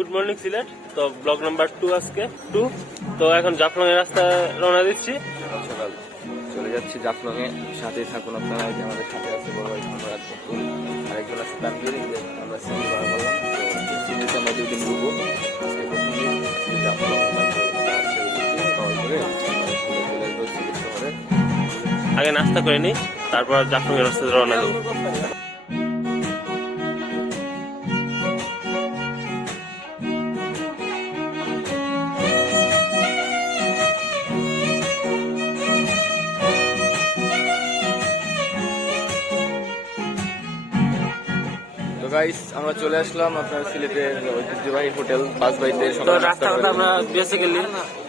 Good morning Sylhet. তো blog number 2 আজকে 2। তো এখন জাফলং এর রাস্তায় রওনা দিচ্ছি। সকাল চলে যাচ্ছি জাফলং এ। সাথে থাকুন আপনারা। এই যে আমাদের সাথে আছে বড় ভাই আমরা আরেকজন আছে তানভীর। আমরা সিলেট বার করলাম। তো সিলেটে আমরা 2 দিন ঘুরবো। আজকে প্রথম দিন জাফলং, আগে নাস্তা করে নিই, তারপর জাফলং এর রাস্তায় রওনা দেবো। গাইস আমরা চলে আসলাম আপনার সিলেটের ঐতিহ্যবাহী হোটেল পাঁচ বাইতে। তো রাস্তাঘাট আমরা বেসিক্যালি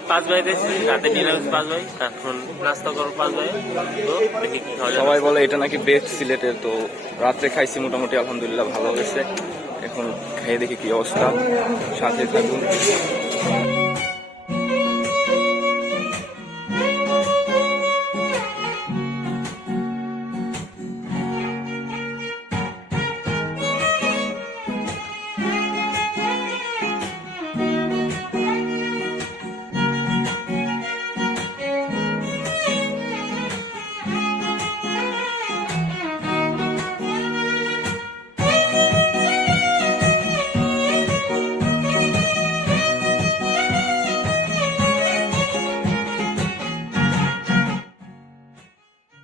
পাঁচ বাইতে এসেছি, রাতে নিরামিষ পাঁচ বাই, এখন নাস্তা করবো পাঁচ বাই। তো দেখি কি খাওয়া যায়। সবাই বলে এটা নাকি বেস্ট সিলেটের। তো রাত্রে খাইছি মোটামুটি আলহামদুলিল্লাহ ভালো হয়েছে। এখন খেয়ে দেখি কি অবস্থা, সাথে থাকুন।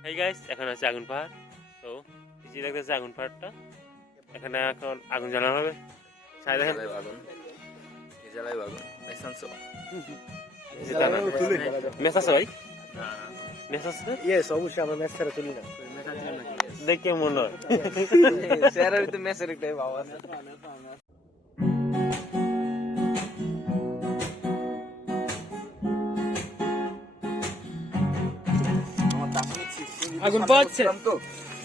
এই গাইস এখন আছে আগুন পাহাড়। তো পিছিয়ে দেখতেছে আগুন পাহাড়টা। এখানে এখন আগুন জ্বালানো হবে। সাইড দেখেন আগুন কি জ্বালাই আগুন লাইসেন্স মেস আছে ভাই? মেস আছে? ইয়েস অবশ্যই আমরা ম্যাচ ছাড়া চলি না। দেখে মনে হয় স্যারের তো মেসের একটাই ভাব আছে। আগুন পাচ্ছে তো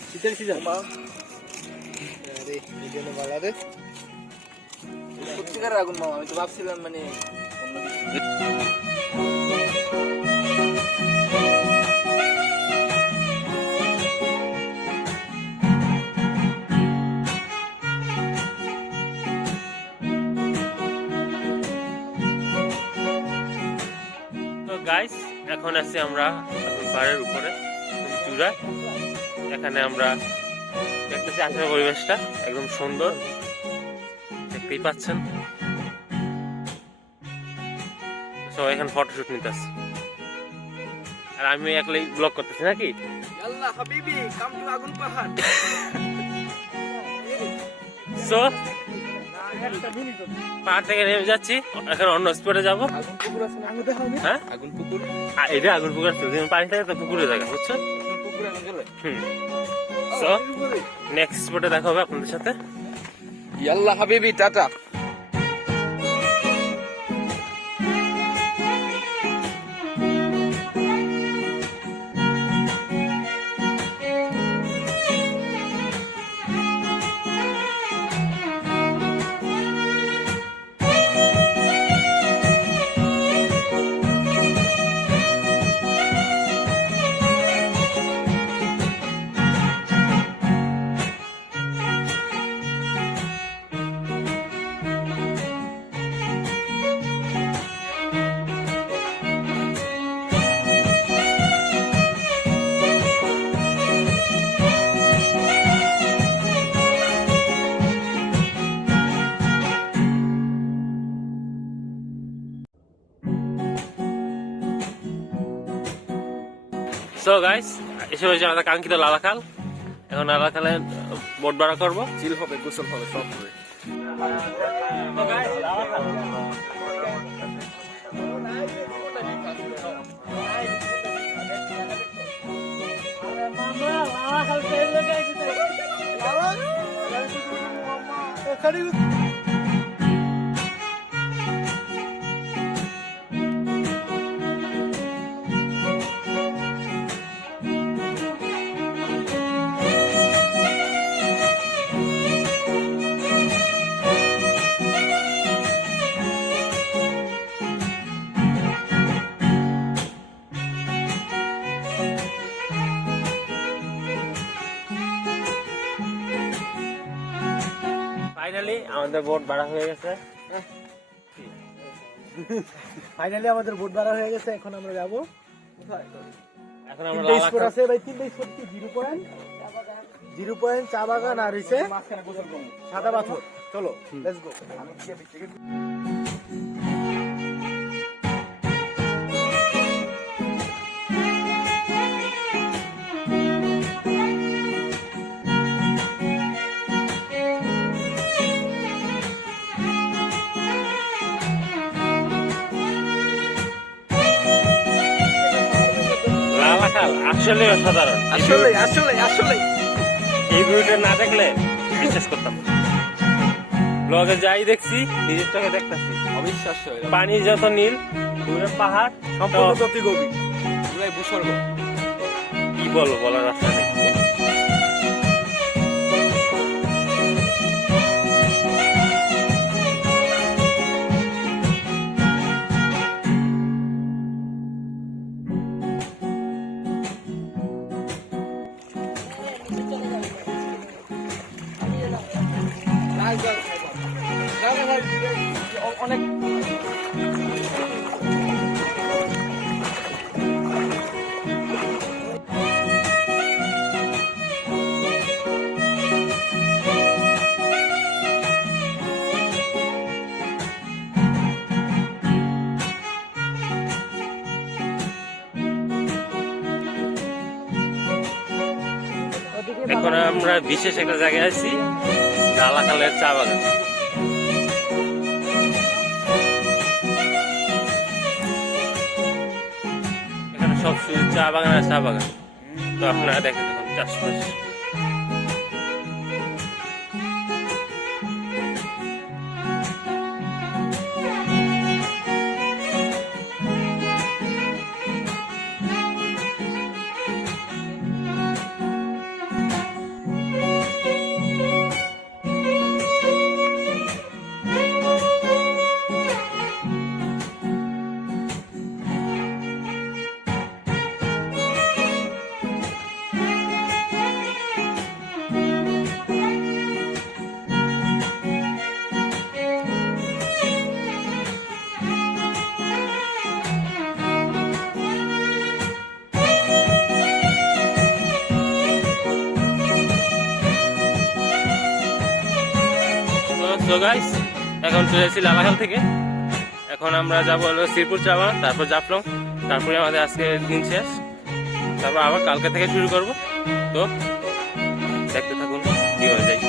শীতের সিজন। আরে এই জন্য ভালো রে সত্যিকার আগুন মামা। আমি তো ভাবছিলাম মানে অন্য কিছু। তো গাইস এখন আছি আমরা আগুন পাহাড়ের উপরে চূড়ায়। এখানে আমরা দেখতেছি আশেপাশের পরিবেশটা একদম সুন্দর, দেখতেই পাচ্ছেন। সবাই এখানে ফটোশুট নিতেছে, আর আমি একলাই ব্লগ করতেছি নাকি। আল্লাহ হাবিবি কাম টু আগুন পাহাড়। সো পাহাড় থেকে নেমে যাচ্ছি, এখন অন্য স্পটে যাবো। আগুন পুকুর আছে না? আগুন দেখাও না? হ্যাঁ আগুন পুকুর। এটা আগুন পুকুর, পানি থেকে তো পুকুরে জায়গা, বুঝছো? পুকুরে আগুন জ্বলে। সো নেক্সট স্পটে দেখা হবে আপনাদের সাথে। ইয়াল্লাহ হাবিবি টাটা। সো গাইস এসে হয়েছে আমাদের কাঙ্ক্ষিত লালাখাল। এখন লালাখালে বোট ভাড়া করবো, চিল হবে, গোসল হবে, সব হবে। ফাইনালি আমাদের বোট ভাড়া হয়ে গেছে। ফাইনালি আমাদের বোট ভাড়া হয়ে গেছে, এখন আমরা যাবো এখন আমরা তিনটে স্পট আছে ভাই, তিনটে স্পট কি 0 পয়েন্ট চা বাগান আর হইছে সাদা পাথর। চলো লেটস গো। লালাখাল আসলে অসাধারণ। আসলে আসলে আসলে এই ভিউটা না দেখলে বিশ্বাস করতাম না। ব্লগে যাই দেখছি নিজের চোখে দেখতেছি, অবিশ্বাস্য, পানি যত নীল, দূরে পাহাড়, সম্পূর্ণ ততি গভীর। পুরাই ভূস্বর্গ। কি বলবো, বলার রাস্তা নেই। অনেক এখন আমরা বিশেষ একটা জায়গায় আছি, লালাখালের চা বাগান। এখানে সব শুধু চা বাগান আর চা বাগান। তো আপনারা দেখেন এখন চাষবাস। তো গাইস, এখন চলে এসেছি লালাখাল থেকে। এখন আমরা যাবো হলো শ্রীপুর চা বাগান, তারপর জাফলং, তারপরে আমাদের আজকে দিন শেষ। তারপর আবার কালকে থেকে শুরু করব। তো দেখতে থাকুন কি হয়ে যায়।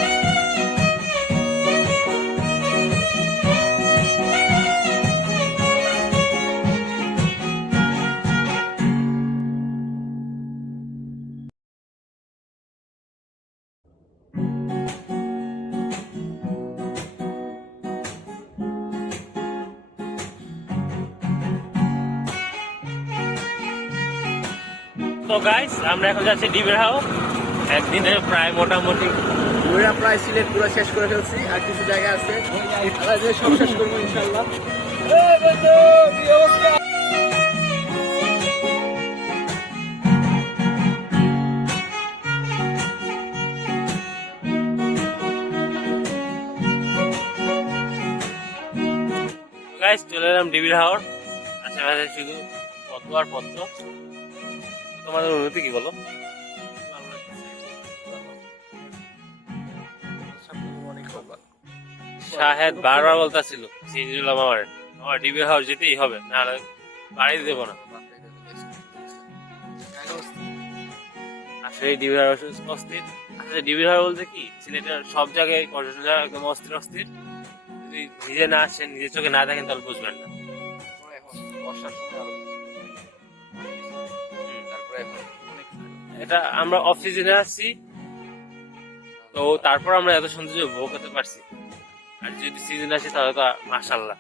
তো গাইস, আমরা এখন যাচ্ছি ডিবের হাও। একদিনে প্রায় মোটামুটি ঘুরে প্রায় সিলেট পুরো শেষ করে ফেলছি, আর কিছু জায়গা আছে সব শেষ করবো ইনশাল্লাহ। গাইস চলে এলাম ডিবির হাওর। আশেপাশে শুধু পদ্ম আর পদ্ম। তোমাদের অনুভূতি কি বলো? শাহেদ বারবার বলতেছিল সিনজুলাম আমার ডিবির হাওর যেতেই হবে, নাহলে বাড়ি দেবো না। আসলে ডিবির হাওর অস্থির। আসলে ডিবির হাওর বলতে কি, সিলেটের সব জায়গায় পর্যটন একদম অস্থির অস্থির। যদি নিজে না আসেন, নিজের চোখে না দেখেন, তাহলে বুঝবেন না। এটা আমরা অফ সিজনে আসছি, তো তারপর আমরা এত সৌন্দর্য উপভোগ করতে পারছি। আর যদি সিজন আসে তাহলে তো মাশাআল্লাহ।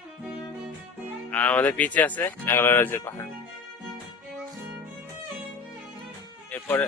আর আমাদের পিছে আছে মেঘালয় রাজ্যের পাহাড়। এরপরে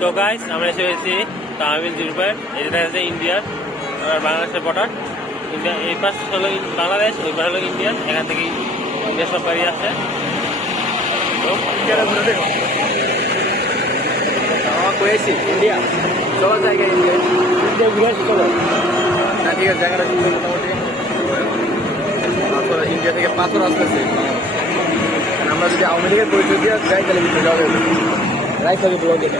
তো গাইস আমরা এসে গেছি তামিল জিরোপয়ের, এটা আছে ইন্ডিয়ার আর বাংলাদেশের বর্ডার। ইন্ডিয়া এই পাশ হলো বাংলাদেশ, ওই পাশ হলো ইন্ডিয়া, এখান থেকে ইন্ডিয়া সব গাড়ি আছে। তো ইন্ডিয়াটা ঘুরে দেখো। আমার কয়েছি ইন্ডিয়া চলো জায়গা ইন্ডিয়া ইন্ডিয়া ঘুরে আসি চলো। না ঠিক আছে, জায়গাটা সুন্দর মোটামুটি। পাথর ইন্ডিয়া থেকে পাথর আসতেছে। আমরা যদি আওয়ামী লীগের পরিচয় দিয়ে যাই তাহলে ভিতরে যাবে রাইট হবে ব্লগে।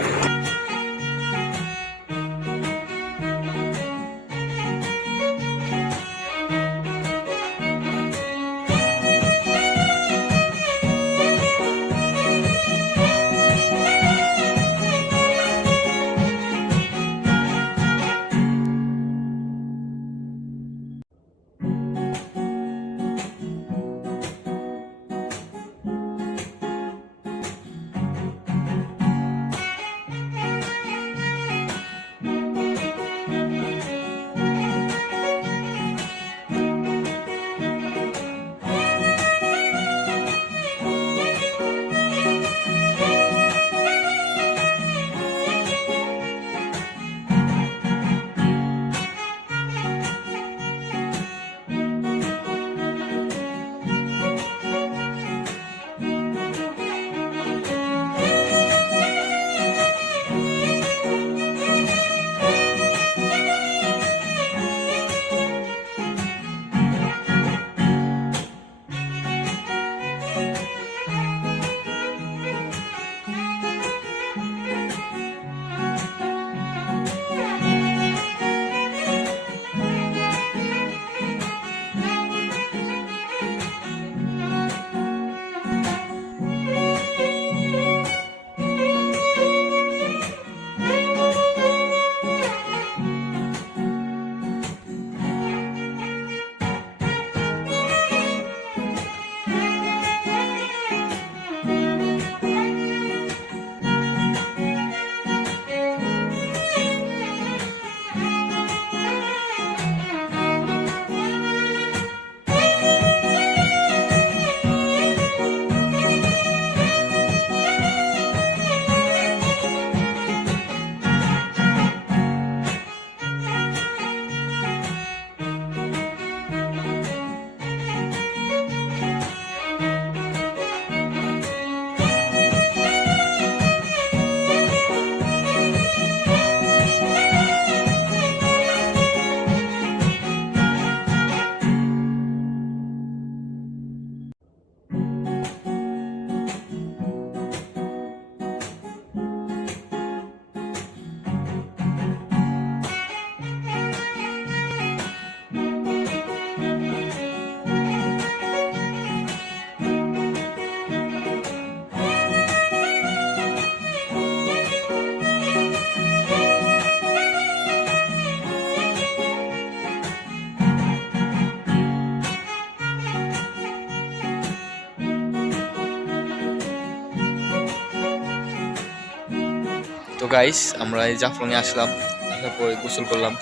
তো গাইস আমরা এই জাফলংয়ে আসলাম, আসার পরে গোসল করলাম।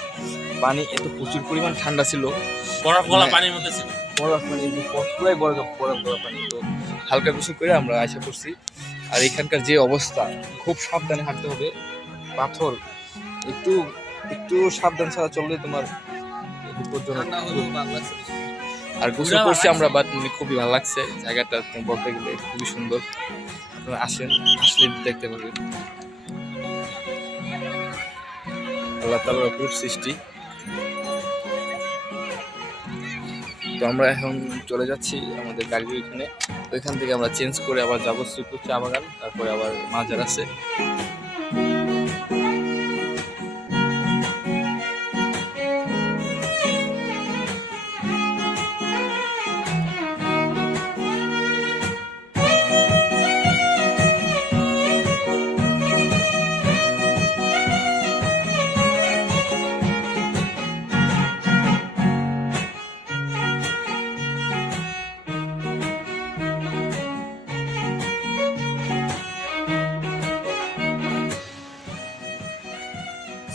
পানি এত প্রচুর পরিমাণ ঠান্ডা ছিল, বরফ গলা পানির মধ্যে ছিল। বরফ মানে পুরাই বরফ বরফ গলা পানি। তো হালকা গোসল করে আমরা আশা করছি। আর এখানকার যে অবস্থা, খুব সাবধানে হাঁটতে হবে। পাথর একটু একটু সাবধান ছাড়া চললে তোমার বিপজ্জনক। আর গোসল করছি আমরা, বাট খুবই ভালো লাগছে জায়গাটা, বলতে গেলে খুবই সুন্দর। আপনারা আসেন, আসলে দেখতে পারবেন আল্লাহ তাআলার অপরূপ সৃষ্টি। তো আমরা এখন চলে যাচ্ছি আমাদের গাড়ির ওইখানে। ওইখান থেকে আমরা চেঞ্জ করে আবার যাবো শ্রীপুর চা বাগান, তারপরে আবার মাজার আছে।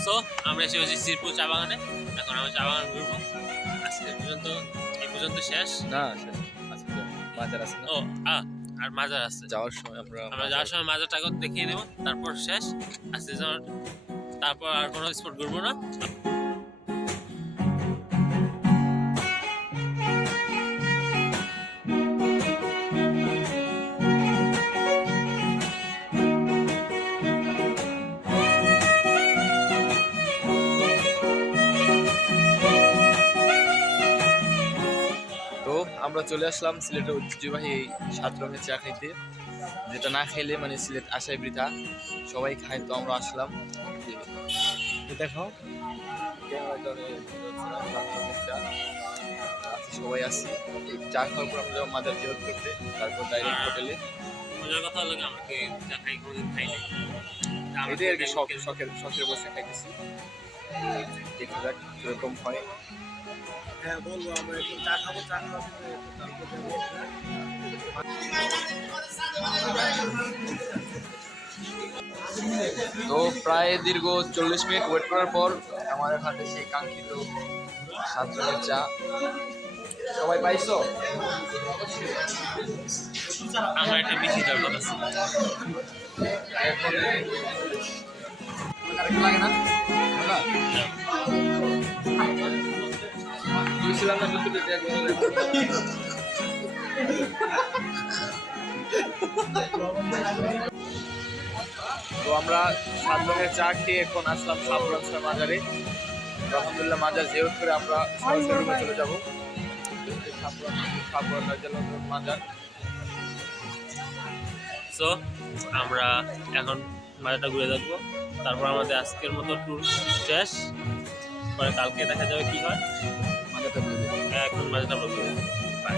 সো আমরা এসে গেছি শ্রীপুর চা বাগানে, এখন আমরা চা বাগান ঘুরবো। আজকে পর্যন্ত এই পর্যন্ত শেষ না আজকে তো মাজার আছে না। ও আর মাজার আছে। যাওয়ার সময় আমরা আমরা যাওয়ার সময় মাজারটাকে দেখিয়ে নেব, তারপর শেষ। আজকে তারপর আর কোনো স্পট ঘুরবো না। তো আমরা চলে আসলাম সিলেটের ঐতিহ্যবাহী এই 7 রঙের চা খাইতে, যেটা না খেলে মানে সিলেট আসাই বৃথা। সবাই খায়, তো আমরা আসলাম। দেখো সবাই আসি এই চা খাওয়ার পর আমরা যাবো মাজার জিয়ারত করতে, তারপর ডাইরেক্ট হোটেলে। মজার কথা হলো কি, আমরা চা খাই কোনোদিন খাইনি। এটাই আর কি শখের বসে খাইতেছি। দেখা যাক কিরকম হয়। হ্যাঁ বলবো, আমরা একটু চা খাবো, চা খাওয়া তো প্রায় দীর্ঘ 40 মিনিট ওয়েট করার পর আমাদের হাতে সেই কাঙ্ক্ষিত 7 রঙের চা। সবাই পাইছো? আমার একটা বেশি দরকার আছে। লাগে না বুঝছিলাম না কিন্তু তো আমরা 7 রঙের চা খেয়ে এখন আসলাম সাবরান মাজারে। আলহামদুলিল্লাহ মাজার জিয়ারত করে আমরা সরাসরি রুমে চলে যাবো। মাজার। সো আমরা এখন মাজারটা ঘুরে দেখবো, তারপর আমাদের আজকের মতো ট্যুর শেষ। পরে কালকে দেখা যাবে কি হয়। মাজারটা ঘুরে এখন মাজারটা বলতে বাই।